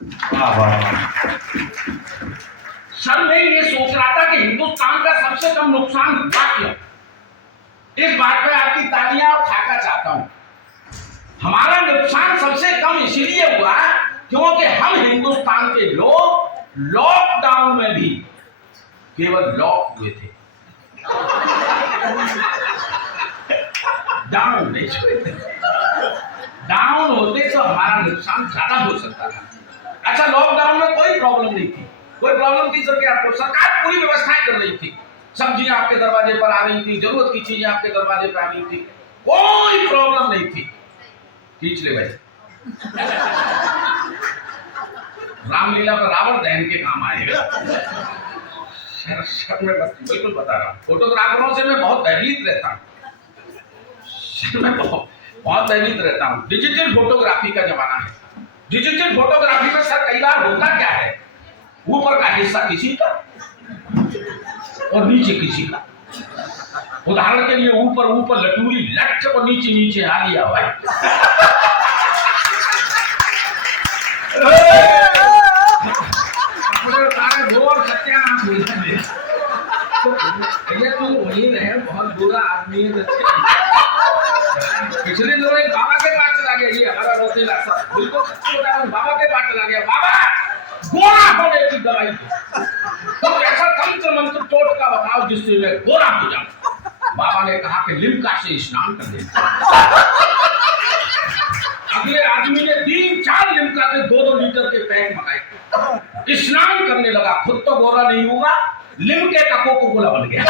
वाह वाह वाह। सर मैं ये सोच रहा था कि हिंदुस्तान का सबसे कम नुकसान हुआ क्यों। इस बात पे आपकी तालियां और ठाका चाहता हूं। हमारा नुकसान सबसे कम इसलिए हुआ क्योंकि हम हिंदुस्तान के लोग लॉकडाउन में भी केवल लॉक हुए थे, डाउन नहीं हुए थे। डाउन होते तो हमारा नुकसान ज्यादा हो सकता था। अच्छा, लॉकडाउन में कोई प्रॉब्लम नहीं थी। कोई प्रॉब्लम थी सर? आपको सरकार पूरी व्यवस्थाएं कर रही थी, सब्जियां आपके दरवाजे पर आ रही थी, जरूरत की चीजें आपके दरवाजे पर आ रही थी, कोई प्रॉब्लम नहीं थी। खींच ले भाई। रामलीला पर रावण दहन के काम आएगा। मैं बिल्कुल बता रहा हूँ, फोटोग्राफरों से मैं बहुत भयभीत रहता हूँ। मैं बहुत भयभीत रहता हूँ। डिजिटल फोटोग्राफी का जमाना है। डिजिटल फोटोग्राफी में सर कई बार होता क्या है, ऊपर का हिस्सा किसी का और नीचे किसी का। उदाहरण के लिए ऊपर ऊपर लटूरी लट और नीचे नीचे आलिया भाई। सारे दौर सत्यानाश हुई है। ये तो वही रहे, बहुत बुरा आदमी है। पिछले दिनों एक बाबा के पास चला गया, ये हमारा रोतीला सा, बिल्कुल बाबा के पास चला गया। बाबा गोरा होने की दवाई तो ऐसा तंत्र मंत्र टोटका बताओ जिससे मैं गोरा हो जाऊं। बाबा ने कहा कि लिम्का से स्नान कर ले। अगले आदमी ने 3-4 लिम्का के 2-2 लीटर के पैक मंगाए, स्नान करने लगा। खुद तो गोरा नहीं हुआ, लिम्के का कोको कोला बन गया।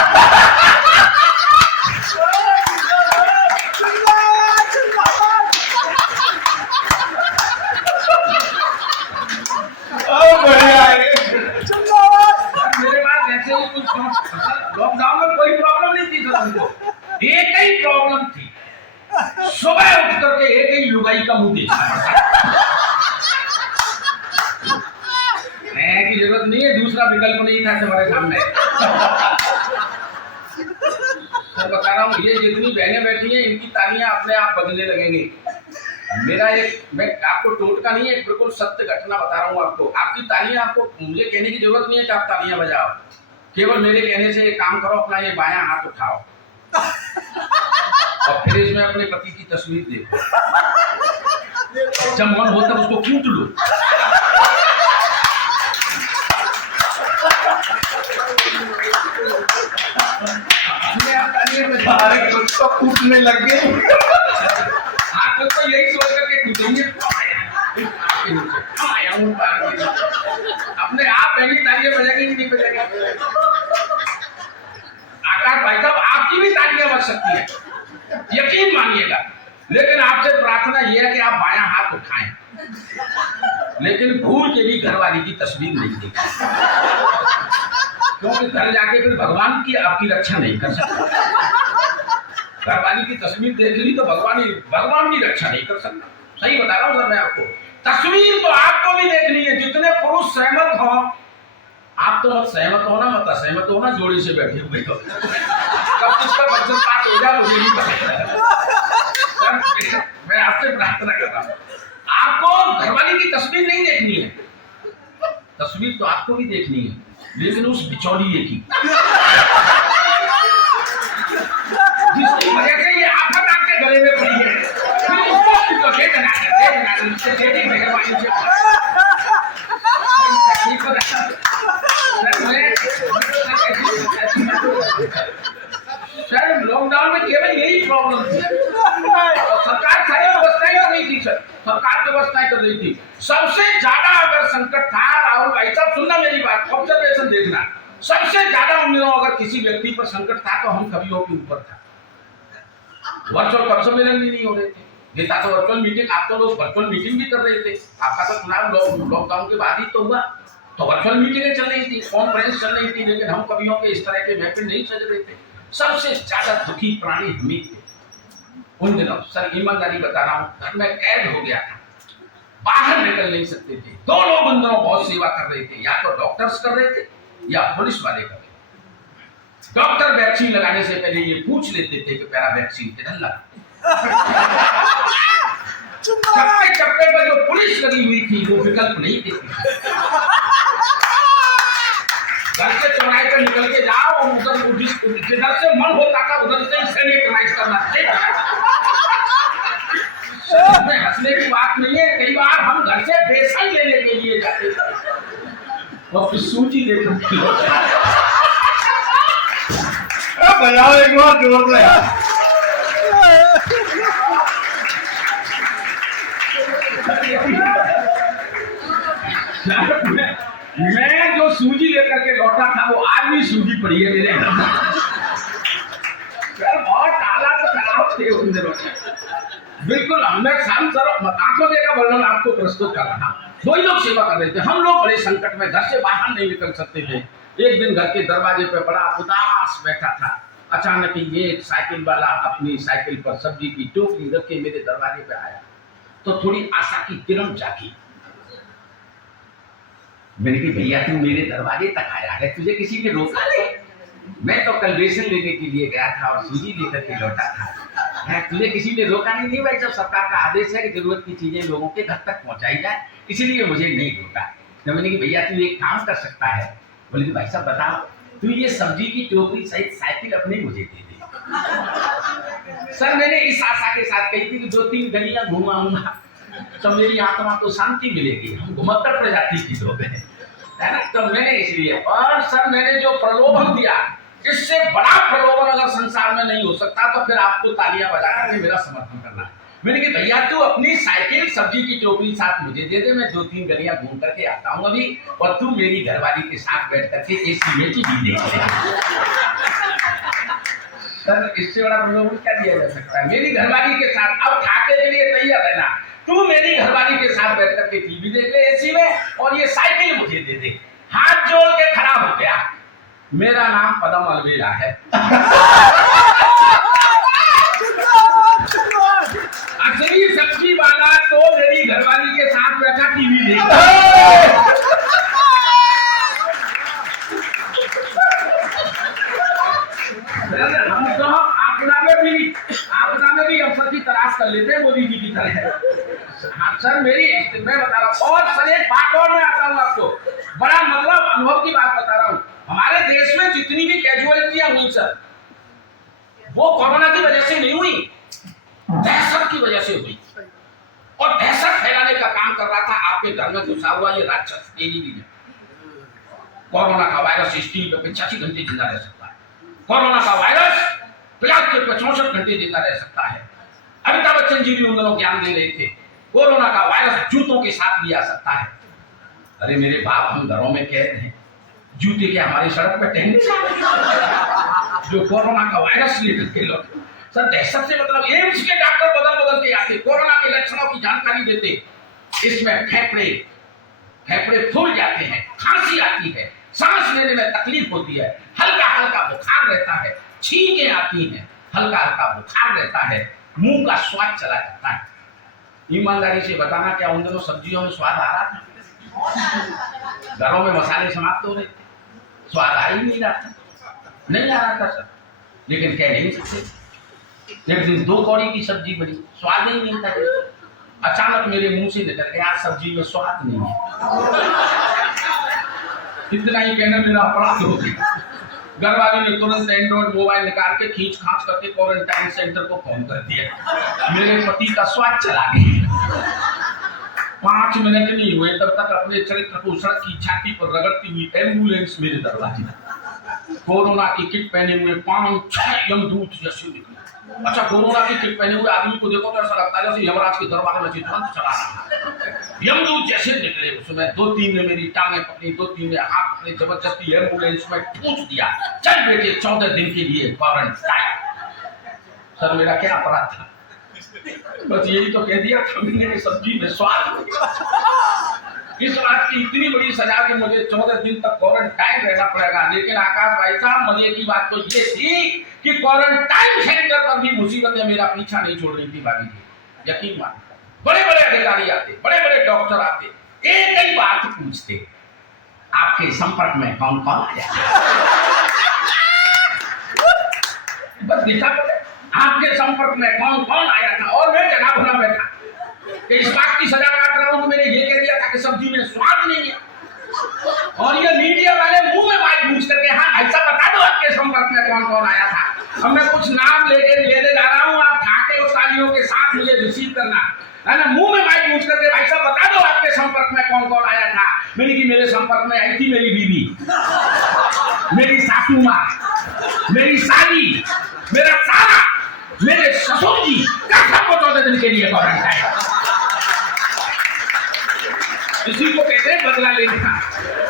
लॉकडाउन में कोई प्रॉब्लम नहीं थी सर हमको, एक ही प्रॉब्लम थी, सुबह उठ करके एक ही लुगाई का मुंह देखना की जरूरत नहीं है, दूसरा विकल्प नहीं था हमारे सामने। सर बता रहा हूँ, ये जितनी बहनें बैठी हैं इनकी तालियां अपने आप बजने लगेंगी। मेरा मैं आपको टोटका नहीं है, बिल्कुल सत्य घटना बता रहा हूँ आपको। आपकी तालियां, आपको मुझे कहने की जरूरत नहीं है कि आप तालियां बजाओ, केवल मेरे कहने से एक काम करो, अपना ये बायां हाथ उठाओ और फिर इसमें अपने पति की तस्वीर देखो। जब मन हो तब उसको कूट लो। तो कूटने लग गए। आप लोग तो यही सोच करके कूटेंगे, अपने आप पहली तालियां बजाएंगे कि नहीं बजाएंगे? आकाश भाई साहब, आपकी भी तालियां बज सकती है, यकीन मानिएगा। लेकिन आपसे प्रार्थना यह है कि आप बायां हाथ उठाएं, लेकिन भूल के भी घरवाली की तस्वीर नहीं देखें, क्योंकि घर जाके फिर भगवान की आपकी रक्षा नहीं कर सकता। घरवाली की तस्वीर देख ली तो भगवान की रक्षा नहीं कर सकता। सही बता रहा हूँ सर मैं आपको। तस्वीर तो आपको भी देखनी है। जितने पुरुष सहमत हो, आप तो मत सहमत होना, मत असहमत होना, जोड़ी से बैठे हुए हो। कब किसका मकसद बात हो जाए मुझे नहीं पता। मैं आपसे प्रार्थना कर रहा हूँ, आपको घरवाली की तस्वीर नहीं देखनी है। तस्वीर तो आपको भी देखनी है, लेकिन उस बिचौलिए की, जिसकी वजह से ये आफत आपके गले में पड़ी है। फिर उसको तो देखना इससे तेरी मेहरबानी से। सर लॉकडाउन में केवल यही प्रॉब्लम थी। सरकार सारी व्यवस्थाएं कर रही थी सर, सरकार व्यवस्थाएं कर रही थी। सबसे ज्यादा अगर संकट था, राहुल भाई साहब सुनना मेरी बात, ऑब्जर्वेशन देखना, सबसे ज्यादा उन दिनों अगर किसी व्यक्ति पर संकट था तो हम कवियों के ऊपर था। वर्चुअल कब सम्मेलन भी नहीं हो रहे थे, नेता तो वर्चुअल मीटिंग, आप तो लोग वर्चुअल मीटिंग भी कर रहे थे। आपका तो चुनाव लॉकडाउन के बाद ही तो हुआ, तो वर्चुअल मीटिंगें चल रही थी, कॉन्फ्रेंस चल रही थी, लेकिन हम कवियों के इस तरह के महफिल नहीं सज रहे थे। सबसे ज्यादा दुखी प्राणी हम ही थे उन दिनों। सर ईमानदारी बता रहा हूँ, घर में कैद हो गया था, बाहर निकल नहीं सकते थे। 2 लोग उन दिनों बहुत सेवा कर रहे थे, या तो डॉक्टर्स कर रहे थे या पुलिस वाले कर रहे थे। डॉक्टर वैक्सीन लगाने से पहले ये पूछ लेते थे कि पहला वैक्सीन किधर लगा। चप्पे चप्पे पर जो पुलिस लगी हुई थी वो विकल्प नहीं देती। घर से चौराहे पर निकल के जाओ, उधर जिधर से मन होता था उधर से सैनिटाइज करना चाहिए। हंसने की बात नहीं है, कई बार हम घर से बेसन लेने के लिए जाते थे और फिर सूजी लेकर बजाओ एक बार जोर से यार। मैं जो सूजी लेकर के लौटा था वो आज भी सूजी पड़ी है मेरे घर में। बहुत हालात खराब थे उन दिनों में। बिल्कुल हमने शाम सर आंखों का वर्णन आपको प्रस्तुत कर रहा। दो ही लोग सेवा कर रहे थे, हम लोग बड़े संकट में, घर से बाहर नहीं निकल सकते थे। एक दिन घर के दरवाजे पे बड़ा उदास बैठा था। अचानक ही ये एक साइकिल वाला अपनी साइकिल पर सब्जी की टोकरी रख के मेरे दरवाजे पे आया तो थोड़ी आशा की किरण जागी। मैंने कहा भैया तू मेरे दरवाजे तक आया है, तुझे किसी ने रोका नहीं? मैं तो कल बेसन लेने के लिए गया था और सूजी लेकर के लौटा था, तुझे किसी ने रोका नहीं? नहीं भाई, जब सरकार का आदेश है कि जरूरत की चीजें लोगों के घर तक पहुंचाई जाए, इसीलिए मुझे नहीं रोका। तो मैंने कहा भैया तू एक काम कर सकता है। बोले भाई साहब बताओ, तू ये सब्जी की टोकरी सहित साइकिल अपनी मुझे दे दे। सर मैंने इस आशा के साथ कही थी कि 2-3 गलियां घुमाऊंगा तो मेरी आत्मा को शांति मिलेगी। हम घुमक्कड़ प्रजाति की लोग हैं, है ना? तो मैंने इसलिए, और सर मैंने जो प्रलोभन दिया, इससे बड़ा प्रलोभन अगर संसार में नहीं हो सकता तो फिर आपको तालियां बजाकर के मेरा समर्थन करना है। मैंने कहा भैया तू अपनी साइकिल सब्जी की टोकरी साथ मुझे दे दे, मैं 2-3 गलियां घूम करके आता हूँ अभी, और तू मेरी घरवाली के साथ बैठ करके एसी में टीवी देख ले। सर इससे बड़ा प्रलोभन क्या दिया जा सकता है? मेरी घरवाली के साथ अब खाके के लिए तैयार रहना, तू मेरी घरवाली के साथ बैठ करके टीवी देख ले एसी में, और ये साइकिल मुझे दे दे। हाथ जोड़ के खड़ा हो गया। मेरा नाम पदम अलवेला है। असली सब्जी वाला तो मेरी घरवाली के साथ बैठा टीवी देख हम तो आपदा में भी अवसर की तलाश कर लेते हैं मोदी जी की तरह। हाँ सर मैं बता रहा हूँ, और सर एक बात और मैं आता हूँ आपको, बड़ा मतलब अनुभव की बात बता रहा हूँ। हमारे देश में जितनी भी कैजुअलिटियां हुई सर, वो कोरोना की वजह से नहीं हुई, दहशत की वजह से हुई। और दहशत फैलाने का काम कर रहा था आपके घर में घुसा हुआ ये राक्षस टेलीविजन। कोरोना का वायरस स्टील पे 85 घंटे जिंदा रह सकता है। कोरोना का वायरस प्लास्टिक पे 64 घंटे जिंदा रह सकता है। अमिताभ बच्चन जी भी उन दोनों ज्ञान दे रहे थे, कोरोना का वायरस जूतों के साथ भी आ सकता है। अरे मेरे बाप, हम घरों में कैद हैं, जूते के हमारी सड़क पर टहलने जो कोरोना का वायरस लेकर के लोग। सर दहशत से मतलब एम्स के डॉक्टर बदल के आते, कोरोना के लक्षणों की जानकारी देते। इसमें फेफड़े फूल जाते हैं, खांसी आती है, सांस लेने में तकलीफ होती है, हल्का हल्का बुखार रहता है, छींकें आती हैं, हल्का हल्का बुखार रहता है, मुंह का स्वाद चला जाता है। ईमानदारी से बताना, क्या उन दिनों सब्जियों में स्वाद आ रहा था? घरों में मसाले समाप्त हो रहे, स्वाद आ ही नहीं रहा था, नहीं आ रहा था सर। लेकिन कह नहीं सकते, एक दिन 2 कौड़ी की सब्जी बनी, स्वाद ही नहीं था। अचानक मेरे मुंह से निकल गया सब्जी में स्वाद नहीं है। इतना ही कहना मेरा अपराध हो गया। घर वाले ने तुरंत एंड्रॉइड मोबाइल निकाल के खींच खांच करके क्वारंटाइन सेंटर को फोन कर दिया। मेरे पति का स्वाद चला गया। 5 मिनट नहीं हुए तब तक अपने चरित्र को सड़क की छाती पर रगड़ती हुई एम्बुलेंस मेरे दरवाजे, कोरोना की किट पहने हुए 5-6 यमदूत जैसे निकले। अच्छा, कोरोना की किट पहने हुए आदमी को देखो तो ऐसा लगता है जैसे यमराज के दरबार में तुरंत चला रहा है। यमदूत जैसे निकले, उसमें 2-3 ने मेरी टांगें पकड़ी, 2-3 ने हाथ पकड़े, जबरदस्ती एम्बुलेंस में ठूंस दिया। चल बेटे 14 दिन के लिए क्वारंटाइन। सर मेरा क्या अपराध था? बस यही तो कह दिया था मैंने कि सब्जी में स्वाद। इस बात की इतनी बड़ी सजा कि मुझे 14 दिन तक क्वारंटाइन रहना पड़ेगा। लेकिन आकाश भाई साहब, मजे की बात तो ये थी कि क्वारंटाइन सेंटर पर भी मुसीबतें मेरा पीछा नहीं छोड़ रही थी भाभी जी, यकीन मान। बड़े बड़े अधिकारी आते, बड़े बड़े डॉक्टर आते, एक ही बात पूछते, आपके संपर्क में कौन कौन आया? बस लिखा, आपके संपर्क में कौन कौन आया था, और मैं जगह भुना बैठा। कि इस बात की सजा काट रहा हूं तो मैंने ये कह दिया था कि सब्जी में स्वाद नहीं है। और ये मीडिया वाले मुंह में माइक पूछ करके, हाँ भाई साहब बता दो आपके संपर्क में कौन कौन आया था। अब मैं कुछ नाम लेने जा रहा हूँ, आप ठाके और तालियों के साथ मुझे रिसीव करना है ना। मुंह में माइक पूछ करके, भाई साहब बता दो आपके संपर्क में कौन कौन आया था। मैंने कि मेरे संपर्क में आई थी मेरी बीवी, मेरी सासू माँ, मेरी साली, मेरा साला, मेरे ससुर जी का सबको 14 दिन के लिए क्वारंटाइन। इसी को कहते हैं बदला लेना।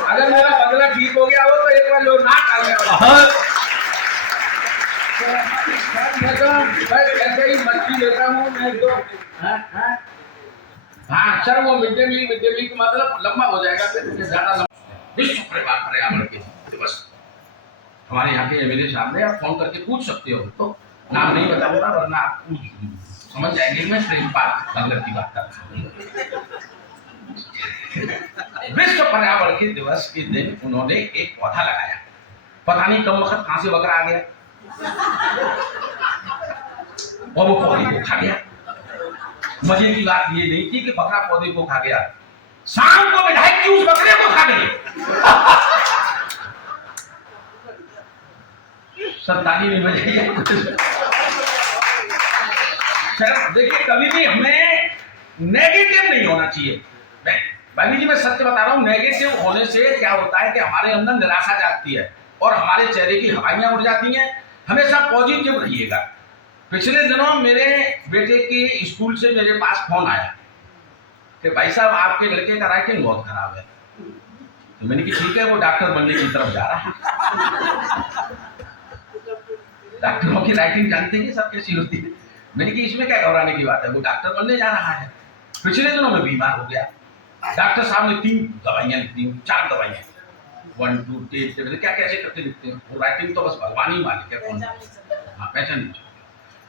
अगर मेरा बदला ठीक हो गया हो तो एक बार लोग ना करने वाला। मैं तो ऐसे ही मछली लेता हूँ मैं तो। हाँ सर, वो मिड डे मील मतलब लंबा हो जाएगा, फिर ज्यादा लंबा। विश्व पर्यावरण के दिवस हमारे यहाँ के एमएलए साहब ने, आप फोन करके पूछ सकते हो, तो नाम नहीं बताऊंगा वरना आप समझ जाएंगे मैं प्रेमपाल नगर की बात कर रहा हूँ। विश्व पर्यावरण के दिवस के दिन उन्होंने एक पौधा लगाया। पता नहीं कब वक्त कहां से बकरा आ गया और वो पौधे को खा गया। मजे की बात ये नहीं थी कि बकरा पौधे को खा गया, शाम को विधायक जी उस बकरे को खा गए। सरदारी नहीं बजाइए सर। देखिए कभी भी हमें नेगेटिव नहीं होना चाहिए। भाई जी मैं सत्य बता रहा हूँ, नेगेटिव होने से क्या होता है कि हमारे अंदर निराशा जागती है और हमारे चेहरे की हवाइयां उड़ जाती हैं। हमेशा पॉजिटिव रहिएगा। पिछले दिनों मेरे बेटे के स्कूल से मेरे पास फोन आया कि भाई साहब आपके लड़के का राइटिंग बहुत खराब है। तो मैंने कहा ठीक है, वो डॉक्टर बनने की तरफ जा रहा है। डॉक्टरों की राइटिंग जानते हैं सब कैसी होती है। मैंने कहा इसमें क्या घबराने की बात है, वो डॉक्टर बनने जा रहा है। पिछले दिनों में बीमार हो गया। डॉक्टर साहब ने 3 दवाइयां लिख दी, 4 दवाइयां, 1 2 3 क्या कैसे करके लिखते हैं। वो राइटिंग तो बस भगवान ही मालिक है, कौन हाँ पहचान।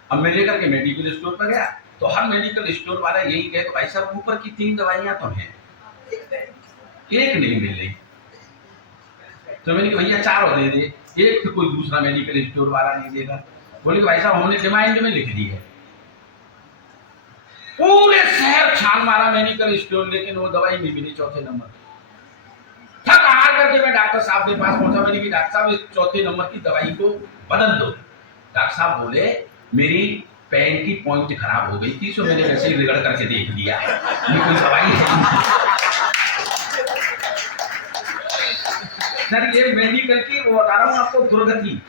अब मैं लेकर के मेडिकल स्टोर पर गया तो हर मेडिकल स्टोर वाला यही कहे कि भाई साहब ऊपर की 3 दवाइयां तो हैं, एक नहीं मिल रही। तो मैंने कहा भैया 4 और दे दे, एक तो कोई दूसरा मेडिकल स्टोर वाला नहीं देगा। बोले भाई साहब हमने डिमांड में लिख दी है। पूरे शहर छान मारा मेडिकल स्टोर, लेकिन वो दवाई नहीं मिली। चौथे नंबर थक हार करके मैं डॉक्टर साहब के पास पहुंचा। मैंने कहा डॉक्टर साहब इस चौथे नंबर की दवाई को बदल दो। डॉक्टर साहब बोले मेरी पेन की पॉइंट खराब हो गई थी, सो मैंने वैसे ही रिगड़ करके देख लिया है, ये कोई दवाई है। सर ये मेडिकल की वो बता रहा हूँ आपको दुर्गति।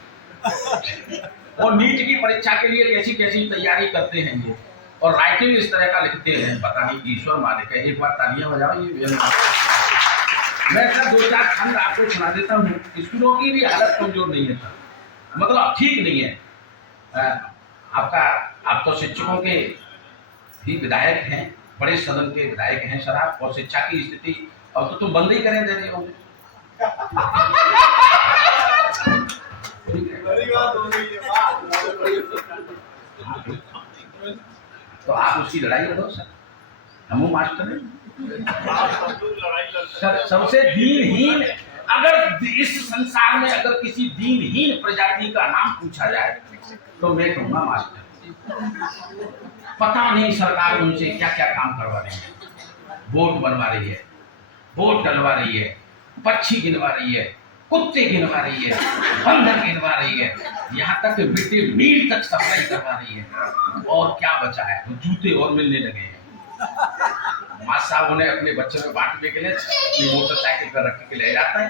और नीट की परीक्षा के लिए कैसी कैसी तैयारी करते हैं ये, और राइटिंग इस तरह का लिखते हैं, पता नहीं ईश्वर मालिक है। एक बार तालियां बजाओ। ये मैं सर 2-4 खंड आपको सुना देता हूँ। स्कूलों की भी हालत कमजोर नहीं है सर, मतलब ठीक नहीं है। आप तो शिक्षकों के भी विधायक हैं, बड़े सदन के विधायक हैं सर आप, और शिक्षा की स्थिति अब तो तुम बंद ही करें दे रहे हो। तो आप उसकी लड़ाई लड़ो सर, हम मास्टर हैं सर। सबसे दीनहीन, अगर इस संसार में अगर किसी दीनहीन प्रजाति का नाम पूछा जाए तो मैं कहूँगा मास्टर। पता नहीं सरकार उनसे क्या क्या काम करवा रही है, वोट बनवा रही है, वोट डलवा रही है, पक्षी गिनवा रही है, कुत्ते गिनवा रही है, बंदर गिनवा रही है, यहाँ तक मिड डे मील तक सप्लाई करवा रही है। और क्या बचा है, जूते और मिलने लगे हैं। माँ साहब उन्हें अपने बच्चों को बांटने के लिए मोटरसाइकिल पर रख के ले जाता है,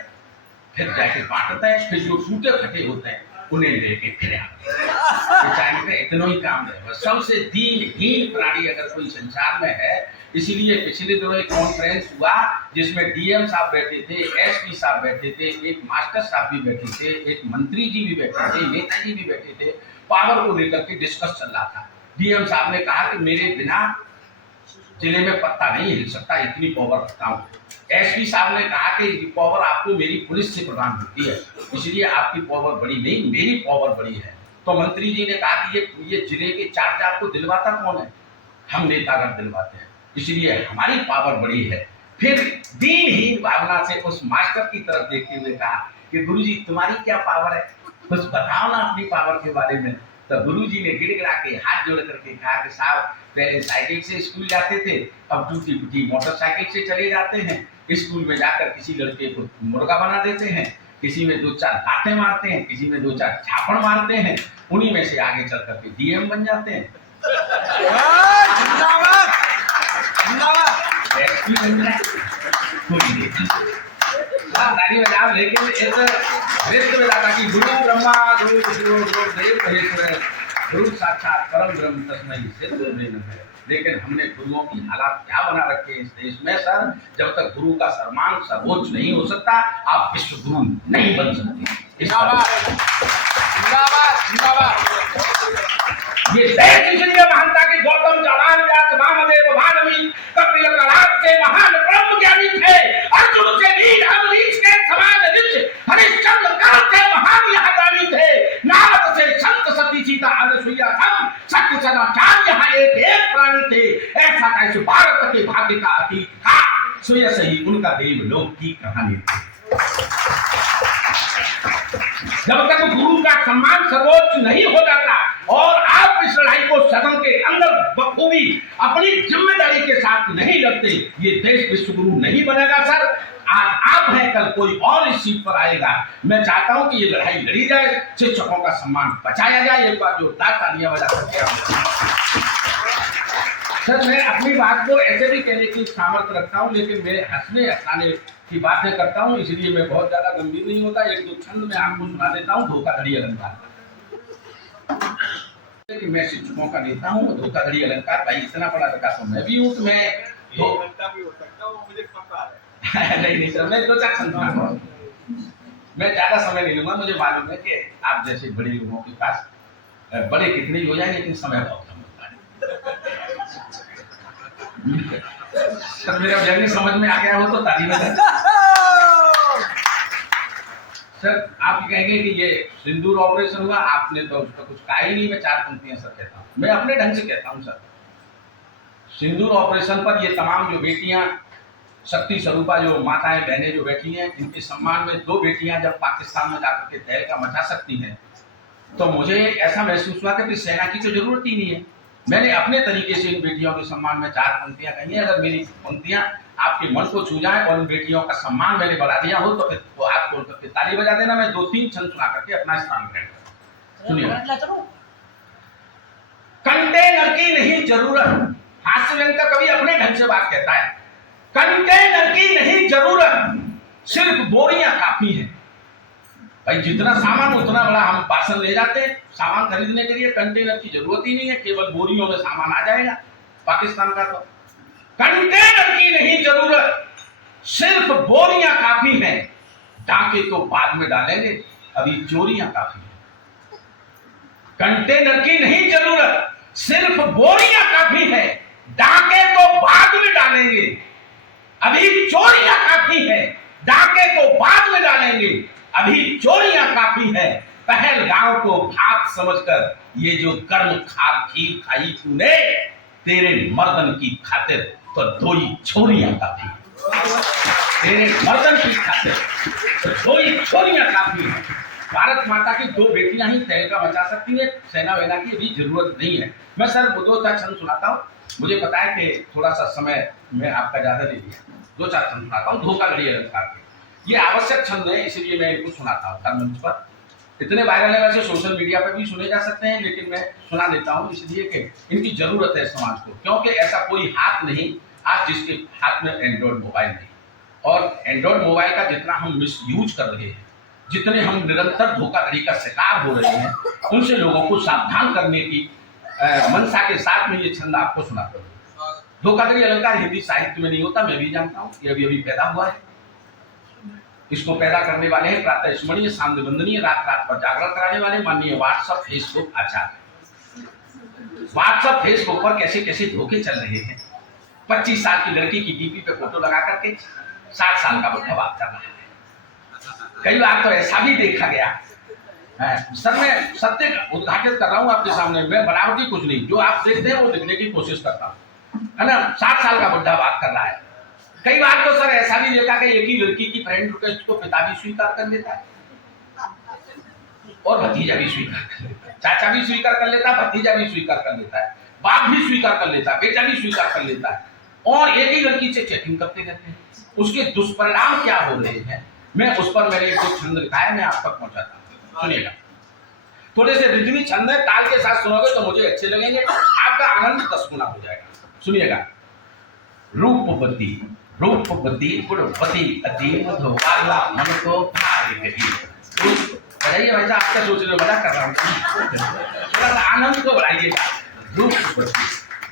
फिर जाके बांटता है, फिर जो टूटे फटे होते हैं उन्हें लेके फिर इतना ही काम है। सबसे दीनहीन प्राणी अगर कोई संसार में है। इसीलिए पिछले दिनों एक कॉन्फ्रेंस हुआ जिसमें डीएम साहब बैठे थे, एसपी साहब बैठे थे, एक मास्टर साहब भी बैठे थे, एक मंत्री जी भी बैठे थे, नेताजी भी बैठे थे। पावर को लेकर के डिस्कस चल रहा था। डीएम साहब ने कहा कि मेरे बिना जिले में पत्ता नहीं हिल सकता, इतनी पावर रखता हूँ। एसपी साहब ने कहा कि पावर आपको मेरी पुलिस से प्रदान होती है, इसलिए आपकी पावर बड़ी नहीं, मेरी पावर बड़ी है। तो मंत्री जी ने कहा कि ये जिले के चार्ज आपको दिलवाता कौन है? हम नेतागण दिलवाते हैं, इसलिए हमारी पावर बड़ी है। फिर दीनहीन भावना से उस मास्टर की तरफ देखते हुए कहा कि गुरुजी तुम्हारी क्या पावर है, कुछ बताओ ना अपनी पावर के बारे में। तो गुरुजी ने गिड़गिड़ा के हाथ जोड़ करके कहा कि साहब पहले साइकिल से स्कूल जाते थे, अब टूटी फूटी मोटरसाइकिल से चले जाते हैं। स्कूल में जाकर किसी लड़के को मुर्गा बना देते हैं, किसी में 2-4 लातें मारते हैं, किसी में 2-4 झापड़ मारते हैं, उन्हीं में से आगे चल करके डीएम बन जाते हैं। ताली बजाओ, लेकिन इस विश्व विधाता की गुरु ब्रह्मा गुरु विष्णु गुरु देव महेश्वर गुरु साक्षात परम ब्रह्म तस्मै श्री गुरुवे नमः। लेकिन हमने गुरुओं की हालात क्या बना रखे हैं इस देश में सर। जब तक गुरु का सम्मान सर्वोच्च नहीं हो सकता, आप विश्व गुरु नहीं बन सकते। ये देश इसलिए महानता की गौतम जलाल व्यास वामदेव भानवी कपिल कलाप के महान ब्रह्म ज्ञानी थे। अर्जुन से भी अमरीश के समान ऋषि हरिश्चंद्र काल के महान यहाँ दानी थे। नारद से संत सती सीता अनुसुईया हम सत्य सदाचार यहाँ एक एक प्राणी थे। ऐसा कैसे भारत के भाग्य का अतीत था, सोया सही उनका देवलोक की कहानी थी। जब तक गुरु का सम्मान सर्वोच्च नहीं हो जाता और आप इस लड़ाई को सदन के अंदर बखूबी अपनी जिम्मेदारी के साथ नहीं लड़ते, ये देश विश्व गुरु नहीं बनेगा सर। आज आप हैं, कल कोई और इस सीट पर आएगा। मैं चाहता हूं कि ये लड़ाई लड़ी जाए, शिक्षकों का सम्मान बचाया जाए। एक बार जोरदार तालियां बजा सकते हैं सर। मैं अपनी बात को ऐसे भी कहने की सामर्थ्य रखता हूं, लेकिन मेरे हंसने हंसाने की बातें करता हूं, इसलिए मैं बहुत ज्यादा गंभीर नहीं होता। 1-2 छंद में आपको सुना देता हूं। धोखाधड़ी अलंकार, कि मैं शिक्षकों का नेता हूँ। धोखाधड़ी अलंकार, भाई इतना बड़ा लगा तो मैं भी हूँ, तो मैं भी हो सकता हूँ, मुझे पता है। नहीं सर, मैं 2-4 छंद सुनाऊंगा। मैं ज्यादा समय नहीं लूंगा। मुझे मालूम है कि आप जैसे बड़े लोगों के पास बड़े कितने हो जाए, लेकिन समय बहुत कम होता है। सर मेरा व्यंग्य समझ में आ गया हो तो ताली बजाएं। सर आप कहेंगे कि ये सिंदूर ऑपरेशन हुआ, आपने तो उसका कुछ कहा ही नहीं। मैं 4 पंक्तियां सर कहता हूँ, मैं अपने ढंग से कहता हूँ सर। सिंदूर ऑपरेशन पर ये तमाम जो बेटियां शक्ति स्वरूपा जो माताएं बहनें जो बैठी हैं, इनके सम्मान में 2 बेटियां जब पाकिस्तान में जाकर के तहलका मचा सकती हैं, तो मुझे ऐसा महसूस हुआ कि सेना की तो जरूरत ही नहीं है। मैंने अपने तरीके से इन बेटियों के सम्मान में 4 पंक्तियां कही हैं। अगर मेरी पंक्तियां आपके मन को छू जाए और इन बेटियों का सम्मान मैंने बढ़ा दिया हो, तो फिर वो हाथ खोल करके ताली बजा देना। मैं 2-3 छंद सुना करके अपना स्थान ग्रहण करूं। सुनिए। कंटेनर की नहीं जरूरत, हास्य व्यंग का कवि अपने ढंग से बात कहता है। कंटेनर की नहीं जरूरत, सिर्फ बोरियां काफी है। भाई जितना सामान उतना बड़ा हम पार्सल ले जाते हैं, सामान खरीदने के लिए कंटेनर की जरूरत ही नहीं है, केवल बोरियों में सामान आ जाएगा पाकिस्तान का। तो कंटेनर की नहीं जरूरत, सिर्फ बोरियां काफी हैं। डाके तो बाद में डालेंगे, अभी चोरियां काफी हैं। कंटेनर की नहीं जरूरत, सिर्फ बोरियां काफी है। डाके तो बाद में डालेंगे, अभी चोरियां काफी है। डाके तो बाद में डालेंगे, अभी चोरियां काफी है। पहलगांव को घात समझकर ये जो कर्म खीर खाई तूने, तेरे मर्दन की खातिर तो 2 ही छोरियां काफी है। तेरे मर्दन की खातिर तो 2 ही छोरियां काफी है। भारत माता की 2 बेटियां ही तहलका मचा सकती है, सेना वेना की भी जरूरत नहीं है। मैं सर 2-4 छंद सुनाता हूँ। मुझे पता है कि थोड़ा सा समय मैं आपका ज्यादा ले लिया। 2-4 छंद सुनाता हूँ धोखाधड़ी अलंकार के। ये आवश्यक छंद है, इसीलिए मैं इनको सुनाता हूँ हर मंच पर। इतने वायरल है, वैसे सोशल मीडिया पर भी सुने जा सकते हैं, लेकिन मैं सुना देता हूँ इसलिए कि इनकी जरूरत है समाज को। क्योंकि ऐसा कोई हाथ नहीं आज जिसके हाथ में एंड्रॉयड मोबाइल नहीं, और एंड्रॉयड मोबाइल का जितना हम मिस यूज कर रहे हैं, जितने हम निरंतर धोखाधड़ी का शिकार हो रहे हैं, उनसे लोगों को सावधान करने की मंशा के साथ में ये छंद आपको सुनाता हूँ। धोखाधड़ी अलंकार हिंदी साहित्य में नहीं होता, मैं भी जानता हूँ, ये अभी पैदा हुआ है। इसको पैदा करने वाले हैं प्रातः स्मरणीय शांति वंदनीय रात रात पर जागरण कराने वाले माननीय व्हाट्सएप फेसबुक आचार्य। व्हाट्सएप फेसबुक पर कैसे कैसे धोखे चल रहे हैं। 25 साल की लड़की की डीपी पे फोटो लगा करके 60 साल का बच्चा बात कर रहा है। कई बार तो ऐसा भी देखा गया है। सर मैं सत्य उद्घाटित कर रहा हूँ आपके सामने, मैं बनावटी कुछ नहीं, जो आप देखते हैं वो देखने की कोशिश करता हूँ, है ना। 60 साल का बुढ़ा बात कर रहा है। कई बार तो सर ऐसा भी देखा कि एक ही लड़की की फ्रेंड रिक्वेस्ट को पिता भी स्वीकार कर लेता है और भतीजा भी स्वीकार कर लेता है। चाचा भी स्वीकार कर लेता है, भतीजा भी स्वीकार कर लेता है, बाप भी स्वीकार कर लेता है, बेटा भी स्वीकार कर लेता है, और एक ही लड़की से चैटिंग करते रहते हैं। उसके दुष्परिणाम क्या हो रहे हैं, मैं उस पर मैंने जो छंद लिखा है मैं आप तक पहुंचाता हूं, सुनिएगा। थोड़े से रिदमी छंद है, ताल के साथ सुनोगे तो मुझे अच्छे लगेंगे, आपका आनंद 10 गुना हो जाएगा। सुनिएगा। रूपवती रूपवती गुणवती अति मधुबाला मन को भाई गई। बताइए भाई साहब, आप क्या सोच रहे हो, मजाक कर रहा हूँ, थोड़ा सा आनंद को बढ़ाइएगा। रूपवती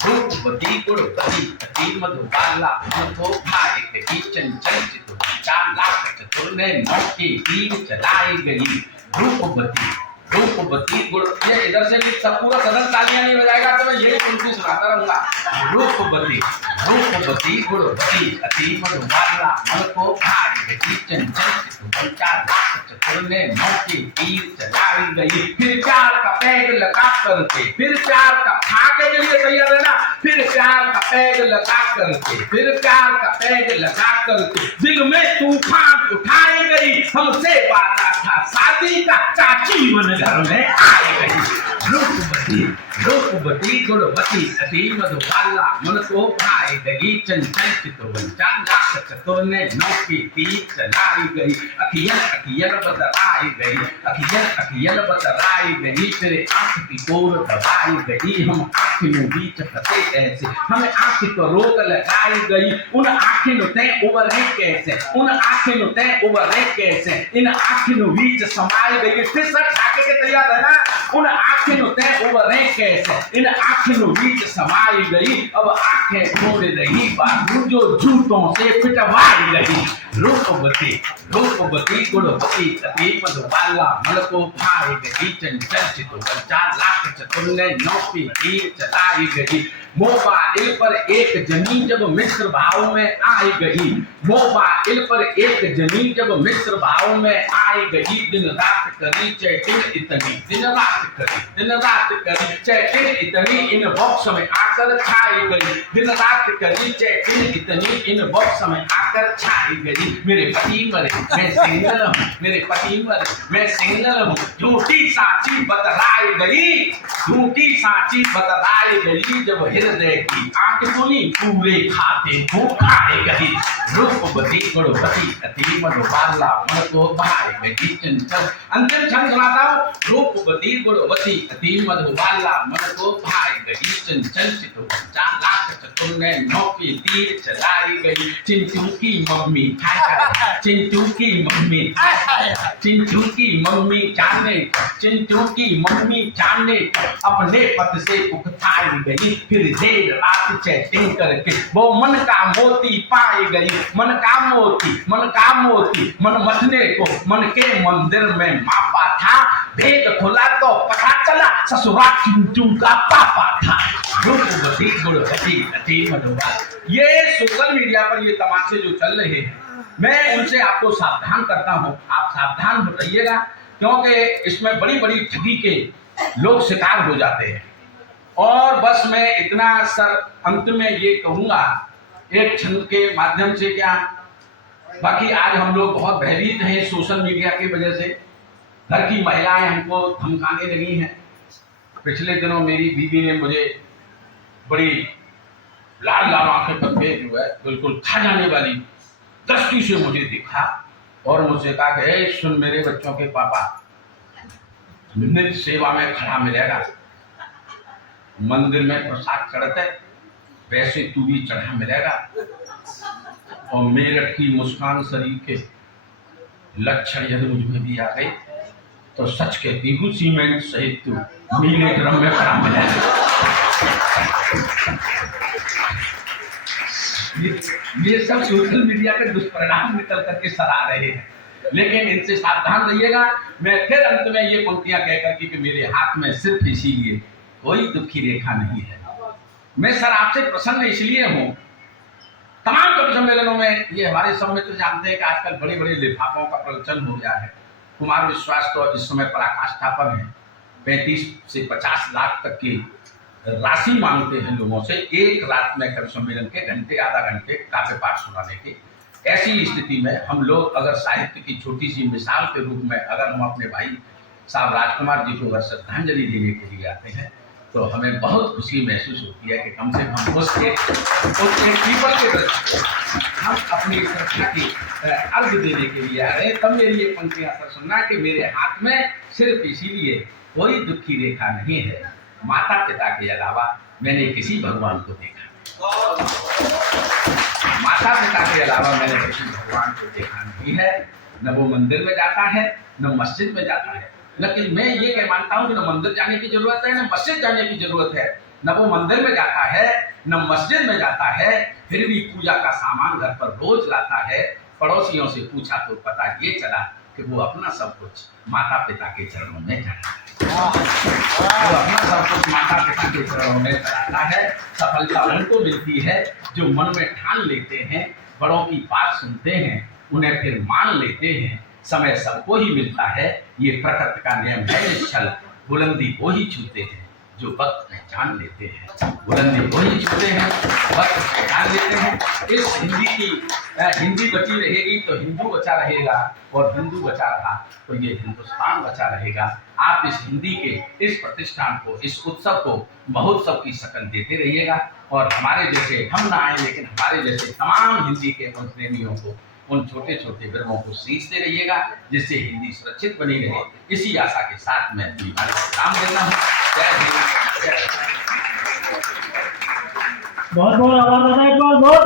रूपवती गुणवती अति मधुबाला मन को भाई गई। चंचल चित्त 4 लाख चतुर ने नौकी तीर चलाई गई। रूपवती रूपवती गुण, ये इधर से भी सब पूरा सदन तालियां नहीं बजाएगा तो मैं यही पंक्ति सुनाता रहूंगा। रूपवती रूपवती गुणवती अति मधुबाला मन को भाई गई। चंचल चित्त 4 लाख चतुर ने नौकी तीर चलाई गई। फिर प्यार का पैग लगा करके, फिर प्यार का खाके के लिए तैयार रहना, फिर प्यार का पैग लगा करके, फिर प्यार का पैग लगा करके दिल में तूफान उठाई गई। हमसे वादा था शादी का, चाची मन घर में आई गई। रूपवती रूपवती गुणवती अति मधुबाला मन को भाई गई। चंचल चित्त 4 लाख चतुर ने नौकी तीर चलाई गई। अखियल अखियल बदलाई गई, अखियल अखियल बदलाई गई। तेरे आंख की कोर दबाई गई। हम आंखों बीच फंसे कैसे, हमें आंख को रोक लगाई गई। उन आंखों ते उबरे कैसे, उन आंखों ते उबरे कैसे, इन आंखों बीच समाई गई। फिर सब खाके के तैयार है ना। उन आंखों ते उबरे कैसे, इन आंखों बीच समाई गई। अब आंखें खोल रही बाबू जो जूतों से पिटवाई गई। रूपवती रूपवती गुणवती अति मधुबाला मन को भाई गई। चंचल चित्त 4 लाख चतुर ने नौकी तीर चलाई गई। मोबाइल पर एक जमीन जब मिश्र भाव में आई गई। मोबाइल पर एक जमीन जब मिश्र भाव में आई गई। दिन रात करी चैटिंग इतनी, दिन रात करी चैटिंग इतनी, इन बॉक्स में आकर छाई गई। दिन रात करी चैटिंग इतनी, इन बॉक्स में आकर छाई गई। मेरे पति मरे मैं सिंगल हूँ, मेरे पति मरे मैं सिंगल हूँ। झूठी साची बतलाई गई, झूठी साची बतलाई गई। जब हृदय की आंख सुनी पूरे खाते को खाए गई। रूपवती गुणवती अति मधुबाला मन को भाई गई। चंचल, अंतिम छंद सुनाता हूँ। रूपवती गुणवती अति मधुबाला मन को भाई गई। चंचल चित्त 4 लाख चतुर ने नौकी तीर चलाई गई। चिंटू की मम्मी चिंटू की मम्मी चिंटू की मम्मी जाने, चिंटू की मम्मी जाने अपने पद से उकताई गई। फिर देर रात चैटिंग करके वो मन का मोती पाई गई। मन का मोती मन मथने को मन के मंदिर में मापा था। भेद खुला तो पता चला ससुरा चिंटू का पापा था। रूपवती गुणवती अति मधुबाला। ये सोशल मीडिया पर ये तमाशे जो चल रहे हैं, मैं उनसे आपको सावधान करता हूं। आप सावधान हो रहिएगा, क्योंकि इसमें बड़ी बड़ी ठगी के लोग शिकार हो जाते हैं। और बस मैं इतना सर अंत में ये कहूंगा एक छंद के माध्यम से, क्या बाकी आज हम लोग बहुत भयभीत हैं सोशल मीडिया की वजह से। घर की महिलाएं हमको धमकाने लगी हैं। पिछले दिनों मेरी बीवी ने मुझे बड़ी लाल लाल आंखें करके जो है बिल्कुल खा जाने वाली दृष्टि से मुझे देखा और मुझसे कहा कि ए सुन मेरे बच्चों के पापा, नित्य सेवा में खड़ा मिलेगा, मंदिर में प्रसाद चढ़ते वैसे तू भी चढ़ा मिलेगा। और मेरठ की मुस्कान शरीफ के लक्षण यदि मुझ में भी आ गए तो सच कहती हूँ सीमेंट सहित तू नीले ड्रम में खड़ा मिलेगा। ये सब सोशल मीडिया के दुष्परिणाम निकल करके सर आ रहे हैं, लेकिन इनसे सावधान रहिएगा। मैं फिर अंत में ये पंक्तियां कहकर कि मेरे हाथ में सिर्फ इसीलिए कोई दुखी रेखा नहीं है। मैं सर आपसे प्रसन्न इसलिए हूँ, तमाम कवि सम्मेलनों में ये हमारे सब मित्र जानते हैं कि आजकल बड़े बड़े लिफाफों का प्रचलन हो गया है। कुमार विश्वास तो इस समय पराकाष्ठा पर है, 35 से 50 लाख तक की राशि मांगते हैं लोगों से एक रात में कवि सम्मेलन के घंटे आधा घंटे काव्य पाठ सुनाने की। ऐसी स्थिति में हम लोग अगर साहित्य की छोटी सी मिसाल के रूप में अगर हम अपने भाई साहब राजकुमार जी को अगर श्रद्धांजलि देने के लिए आते हैं तो हमें बहुत खुशी महसूस होती है कि कम से कम उस एक पीपल के वृक्ष को हम अपनी सुरक्षा की अर्घ देने के लिए आ रहे हैं। तब मेरी ये पंक्तियां सर सुनना कि मेरे हाथ में सिर्फ इसीलिए कोई दुखी रेखा नहीं है, माता पिता के अलावा मैंने किसी भगवान को देखा, माता पिता के अलावा मैंने किसी भगवान को देखा नहीं है। न वो मंदिर में जाता है न मस्जिद में जाता है, लेकिन मैं ये कह मानता हूँ कि न मंदिर जाने की जरूरत है न मस्जिद जाने की जरूरत है। न वो मंदिर में जाता है न मस्जिद में जाता है, फिर भी पूजा का सामान घर पर रोज लाता है। पड़ोसियों से पूछा तो पता ये चला कि वो अपना सब कुछ माता पिता के चरणों में चढ़ाता है, वो अपना सब कुछ माता पिता के चरणों में चढ़ाता है। सफलता उनको मिलती है जो मन में ठान लेते हैं, बड़ों की बात सुनते हैं, उन्हें फिर मान लेते हैं। समय सबको ही मिलता है, ये प्रकृति का नियम है निश्चल। बुलंदी वो ही छूते हैं जो वक्त पहचान लेते हैं, बुलंदी वो ही छूते हैं वक्त पहचान लेते हैं। इस हिंदी बची रहेगी तो हिंदू बचा रहेगा, और हिंदू बचा रहा तो ये हिंदुस्तान बचा रहेगा। आप इस हिंदी के इस प्रतिष्ठान को, इस उत्सव को महोत्सव की शक्ल देते रहिएगा, और हमारे जैसे, हम ना आए लेकिन हमारे जैसे तमाम हिंदी के उन प्रेमियों को, उन छोटे छोटे विरमों को सींचते रहिएगा, जिससे हिंदी सुरक्षित बनी रहे। इसी आशा के साथ मैं अपनी बात को काम देता हूँ। जय हिंद। बहुत बहुत आभार दादा, एक बार बहुत